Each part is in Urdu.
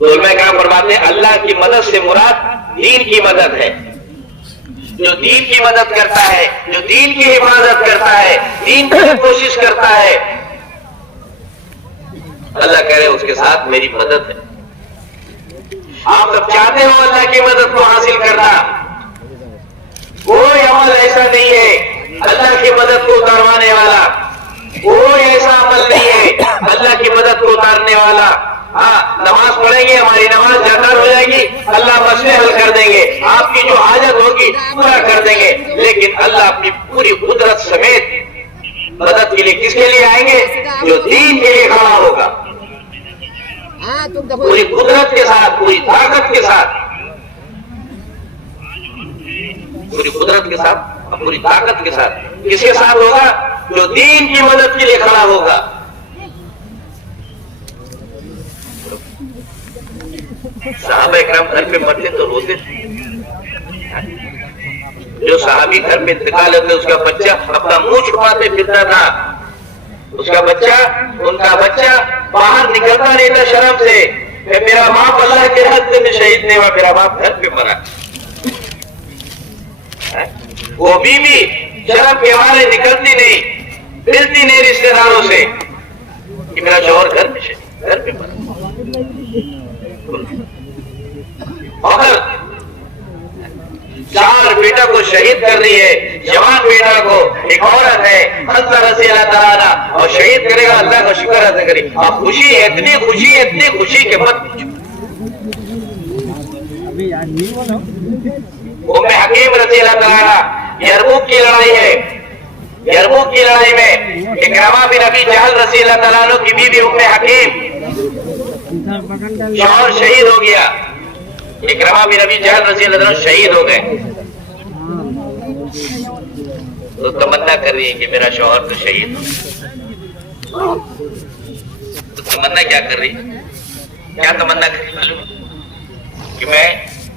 تو علماء کرام فرماتے ہیں اللہ کی مدد سے مراد دین کی مدد ہے. جو دین کی مدد کرتا ہے، جو دین کی حفاظت کرتا ہے، دین کی کوشش کرتا ہے، اللہ کہہ رہے اس کے ساتھ میری مدد ہے. آپ سب چاہتے ہو اللہ کی مدد کو حاصل کرنا، کوئی عمل ایسا نہیں ہے اللہ کی مدد کو اتاروانے والا، کوئی ایسا عمل نہیں ہے اللہ کی مدد کو اتارنے والا. ہاں نماز پڑھیں گے، ہماری نماز جاکار ہو جائے گی، اللہ مسئلے حل کر دیں گے، آپ کی جو حاجت ہوگی پورا کر دیں گے. لیکن اللہ اپنی پوری قدرت سمیت مدد کے لیے کس کے لیے آئیں گے؟ جو دین کے لیے کھڑا ہوگا، پوری قدرت کے ساتھ، پوری طاقت کے ساتھ، پوری قدرت کے ساتھ، پوری طاقت کے ساتھ. کس کے ساتھ ہوگا؟ جو دین کی مدد کے لیے کھڑا ہوگا. صحابہ اکرام گھر پہ مرتے تو روتے تھے. جو صحابی گھر پہ انتقال ہوتے اس کا بچہ اپنا منہ چھپاتے پھرتا تھا. اس کا بچہ، ان کا بچہ باہر نکلتا نہیں تھا شرم سے. میرا باپ اللہ کے راستے میں شہید نہیں ہوا، میرا باپ گھر پہ مرا. وہ بیوی شرم کے مارے نکلتی نہیں، ملتی نہیں رشتے داروں سے کہ میرا شوہر گھر میں شہید، گھر پہ مرا. اور 4 بیٹا کو شہید کر رہی ہے، جوان بیٹا کو. ایک عورت ہے حضرت رضی اللہ تعالیٰ، اور شہید کرے گا، اللہ کا شکر ادا کرے. اب خوشی ہے، اتنی خوشی ہے، اتنی خوشی کہ مت پوچھو. ام حکیم رضی اللہ تعالیٰ، یرموک کی لڑائی ہے. یرموک کی لڑائی میں اکرمہ بن ابی جہل رضی اللہ تعالیٰ کی بیوی ام حکیم، شوہر شہید ہو گیا. اکرمہ بن ابی جہل رضی اللہ تعالیٰ شہید ہو گئے. تو تمنا کر رہی ہے کہ میرا شوہر تو شہید ہو. تو تمنا کیا کر رہی؟ کیا تمنا کر رہی معلوم؟ کہ میں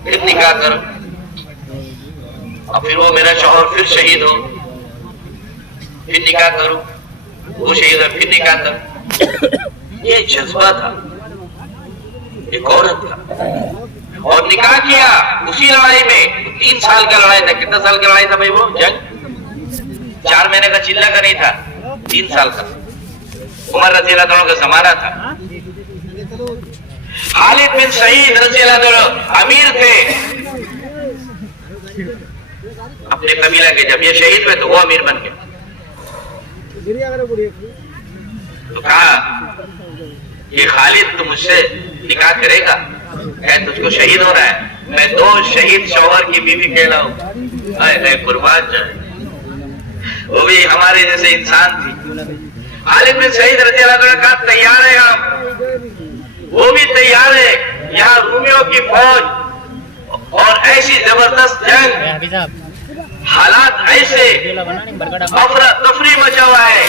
پھر نکاح کروں اور پھر وہ میرا شوہر پھر شہید ہو، پھر نکاح کروں، وہ شہید ہو پھر نکاح کروں. یہ جذبہ تھا. ایک عورت تھا اور نکاح کیا اسی لڑائی میں. 3 سال کا لڑائی تھا. کتنا سال کا لڑائی تھا بھائی؟ وہ جنگ 4 مہینے کا چلہ کا نہیں تھا، 3 سال کا. عمر رضی اللہ عنہ کا زمانہ تھا. خالد بن سعید رضی اللہ عنہ امیر تھے اپنے قبیلہ کے. جب یہ شہید ہوئے تو وہ امیر بن گئے. تو کہا یہ خالد تو مجھ سے نکاح کرے گا؟ تجھ کو شہید ہو رہا ہے، میں 2 شہید شوہر کی بیوی کہلاؤں. اے قربان جائے، وہ بھی ہمارے جیسے انسان تھی. خالد بن سعید رضی اللہ عنہ کا تیار ہے، ہم وہ بھی تیار ہے. یہاں رومیوں کی فوج اور ایسی زبردست جنگ، حالات ایسے، افراتفری مچا ہوا ہے.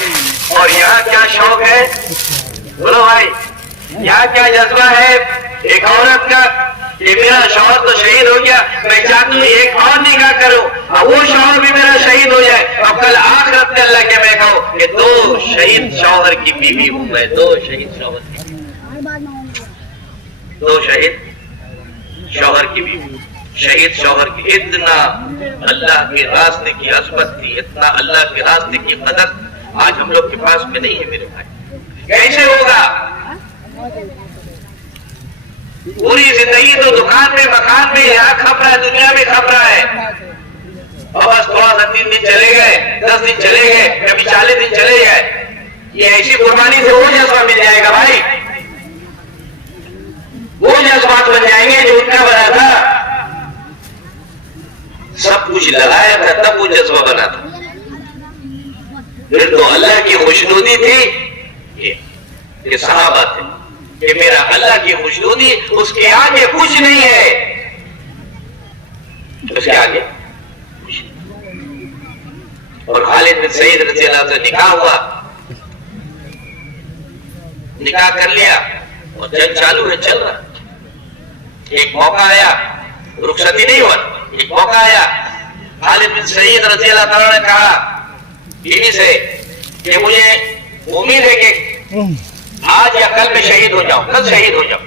اور یہاں کیا شوق ہے بولو بھائی، یہاں کیا جذبہ ہے ایک عورت کا کہ میرا شوہر تو شہید ہو گیا، میں چاہتا ہوں ایک اور نکاح کروں اور وہ شوہر بھی میرا شہید ہو جائے، اور کل آخرت میں اللہ کے میں کہوں کہ 2 شہید شوہر کی بیوی ہوں میں. 2 شہید شوہر کی، 2 شہید شوہر کی بیوی، شہید شوہر کی. اتنا اللہ کے راستے کی عظمت تھی، اتنا اللہ کے راستے کی قدر آج ہم لوگ کے پاس میں نہیں ہے میرے بھائی. کیسے ہوگا؟ پوری زندگی تو دکان میں، مکان میں، یہاں کھپ رہا ہے، دنیا میں کھپ رہا ہے. اور بس تھوڑا سا 3 دن چلے گئے، 10 دن چلے گئے، کبھی 40 دن چلے گئے. یہ ایسی قربانی سے وہ جذبہ مل جائے گا بھائی، وہ جذبات بن جائیں گے جو ان کا بنا تھا. سب کچھ لگایا تھا تب وہ جذبہ بنا تھا. پھر تو اللہ کی خوشنودی تھی کہ صحابہ تھے کہ میرا اللہ کی خوشنودی اس کے آگے کچھ نہیں ہے. اس کے آگے کچھ نہیں. اور خالد بن سعید رضی اللہ عنہ سے نکاح ہوا، نکاح کر لیا اور جنگ چالو ہے، چل رہا. ایک موقع آیا، رخصتی نہیں ہوا، ایک موقع آیا. خالد بن سعید رضی اللہ تعالیٰ نے کہا بیوی سے کہ مجھے امید ہے کہ آج یا کل میں شہید ہو جاؤں، کل شہید ہو جاؤں.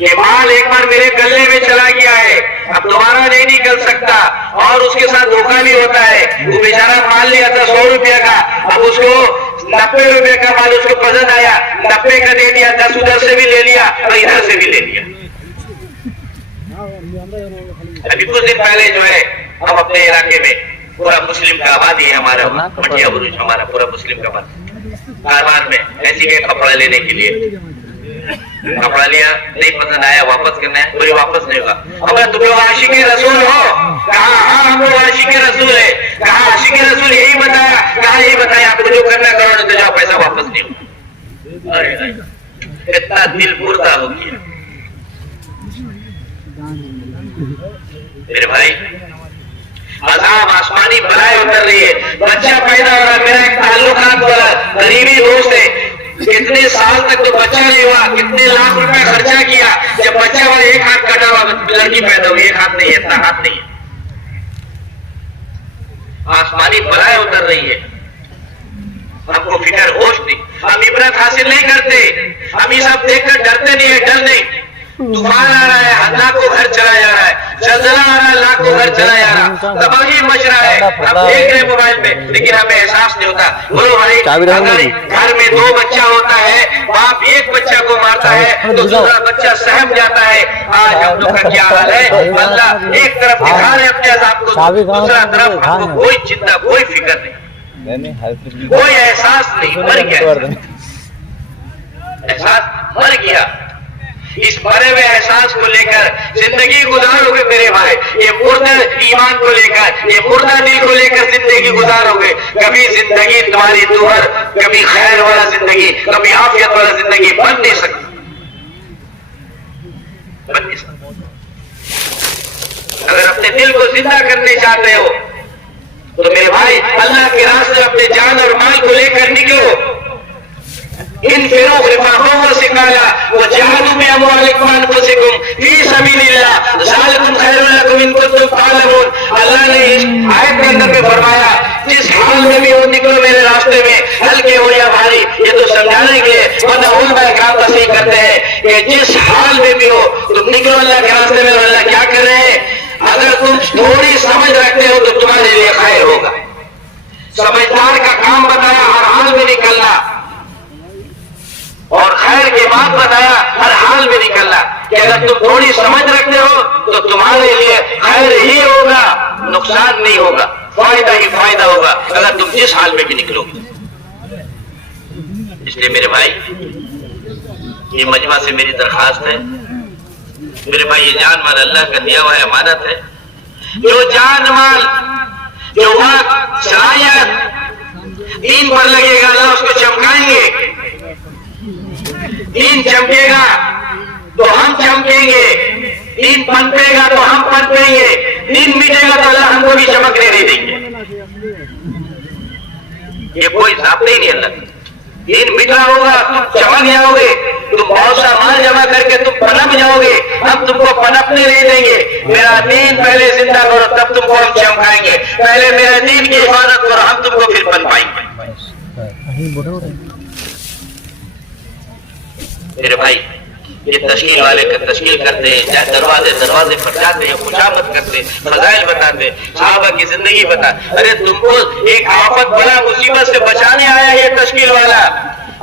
یہ مال ایک بار میرے گلے میں چلا گیا ہے، اب دوبارہ نہیں نکل سکتا، اور اس کے ساتھ دھوکہ بھی ہوتا ہے۔ وہ بیچارہ مال لیا تھا 100 روپے کا، اب اس کو 90 روپے کا مال اس کو پسند آیا، 90 کا دے دیا، 10 ادھر سے بھی لے لیا اور ادھر سے بھی لے لیا۔ ابھی کچھ دن پہلے جو ہے ہم اپنے علاقے میں پورا مسلم کا آبادی ہے ہمارا، مٹیا بروج ہمارا پورا مسلم کا آبادی، کاروان میں ایسی گئے کپڑا لینے کے لیے، کپڑا لیا، نہیں پسند آیا، واپس کرنا ہے، کوئی واپس نہیں ہوگا۔ ہمیں تم لوگ عاشق رسول ہو؟ کہا ہاں ہم لوگ عاشق رسول ہے۔ کہا عاشق رسول یہی بتایا؟ کہا یہی بتایا، آپ کو جو کرنا کرو، نہیں تو جاؤ، پیسہ واپس نہیں ہوگا۔ اتنا دل مردہ ہو گیا میرے بھائی، عذاب آسمانی بلائے اتر رہی ہے، بچہ پیدا ہو رہا ہے۔ میرا ایک تعلقات والا قریبی دوست ہے، کتنے سال تک تو بچہ نہیں ہوا، کتنے لاکھ روپے خرچہ کیا، جب بچہ ہوا ایک ہاتھ کٹا ہوا، لڑکی پیدا ہوئی، ایک ہاتھ نہیں ہے، اتنا ہاتھ نہیں ہے۔ آسمانی بلائے اتر رہی ہے، ہم کو فکر ہوش نہیں، ہم عبرت حاصل نہیں کرتے، ہم یہ سب دیکھ کر ڈرتے نہیں ہے، ڈر نہیں۔ طوفان آ رہا ہے، اللہ کو گھر چلا جا رہا ہے، زلزلہ آ رہا ہے، اللہ کو گھر چلا جا رہا، تباہی مچ رہا ہے، ہم دیکھ رہے ہیں موبائل پہ، لیکن ہمیں احساس نہیں ہوتا۔ بولو بھائی، اگر گھر میں 2 بچہ ہوتا ہے، باپ ایک بچہ کو مارتا ہے تو دوسرا بچہ سہم جاتا ہے۔ آج ہم لوگ کا کیا حال ہے؟ اللہ ایک طرف دکھا رہے اپنے عذاب کو، دوسرا طرف ہم کو کوئی چنتا، کوئی فکر نہیں، کوئی احساس نہیں، مر گیا احساس، مر گیا۔ اس مرے ہوئے احساس کو لے کر زندگی گزارو گے میرے بھائی، یہ مردہ ایمان کو لے کر، یہ مردہ دل کو لے کر زندگی گزارو گے، کبھی زندگی تمہاری دوہر، کبھی خیر والا زندگی، کبھی عافیت والا زندگی بن نہیں سکتی، بن نہیں سکتی۔ اگر اپنے دل کو زندہ کرنے چاہتے ہو تو میرے بھائی اللہ کے راستے اپنے جان اور مال کو لے کر نکلو۔ انفروا خفافا وثقالا وجاهدوا باموالكم وانفسكم في سبيل الله ذلكم خير لكم ان كنتم تعلمون۔ اللہ نے اس آیت کے اندر میں فرمایا جس حال میں بھی ہو نکلو میرے راستے میں، ہلکے ہو یا بھاری، یہ تو سمجھانے کے ورنہ علماء کرام تصحیح کرتے ہیں کہ جس حال میں بھی ہو تم نکلو اللہ کے راستے میں۔ اللہ کیا کر رہے ہیں؟ اگر تم تھوڑی سمجھ رکھتے ہو تو تمہارے لیے خیر ہوگا۔ سمجھدار کا کام بتایا ہر حال میں نکلنا، اور خیر کے بعد بتایا ہر حال میں نکلنا، کہ اگر تم تھوڑی سمجھ رکھتے ہو تو تمہارے لیے خیر ہی ہوگا، نقصان نہیں ہوگا، فائدہ ہی فائدہ ہوگا اگر تم جس حال میں بھی نکلو گے۔ اس لیے میرے بھائی، یہ مجمع سے میری درخواست ہے، میرے بھائی یہ جان مال اللہ کا دیا ہوا ہے، امانت ہے۔ جو جان مال، جو وقت، صلاحیت دین پر لگے گا اللہ اس کو چمکائیں گے۔ دین چمکے گا تو ہم چمکیں گے، دین پنپے گا تو ہم پنپیں گے، دین مٹے گا تو اللہ ہم کو بھی چمکنے نہیں دیں گے۔ یہ کوئی ضابطہ ہی نہیں اللہ۔ دین مٹا ہوگا تم چمک جاؤ گے، تم بہت سا مال جمع کر کے تم پنپ جاؤ گے، ہم تم کو پنپنے نہیں دیں گے۔ میرا دین پہلے زندہ کرو تب تم کو ہم چمکائیں گے، پہلے میرے دین کی حفاظت کرو ہم تم کو پھر پنپائیں گے۔ میرے بھائی، یہ تشکیل والے تشکیل کرتے ہیں، دروازے پر جاتے ہیں، خوشامد کرتے ہیں، فضائل بتاتے ہیں، صحابہ کی زندگی بتا۔ ارے تم کو ایک آفت بلا مصیبت سے بچانے آیا ہے یہ تشکیل والا۔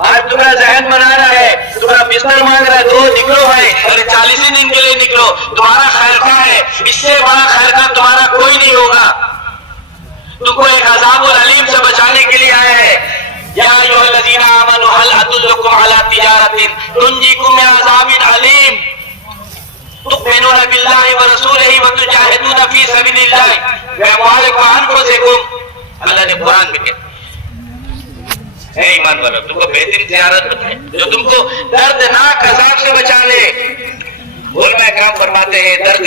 آج تمہارا ذہن بنا رہا ہے، تمہارا بستر مانگ رہا ہے، دو نکلو بھائی، ارے 40 دن کے لیے نکلو، تمہارا خیرخواہ ہے، اس سے بڑا خیرخواہ تمہارا کوئی نہیں ہوگا۔ تم کو ایک عذاب العلیم سے بچانے کے لیے آیا ہے۔ یا ایھا الذین آمنوا هل ادلکم علی تجارۃ تنجیکم من عذاب علیم تؤمنون باللہ ورسولہ وتجاہدون فی سبیل اللہ باموالکم وانفسکم۔ اللہ نے قرآن میں کہا اے ایمان والو، تم کو بہترین تجارت بتائے جو تم کو دردناک عذاب سے بچا لے۔ علماء کرام فرماتے ہیں درد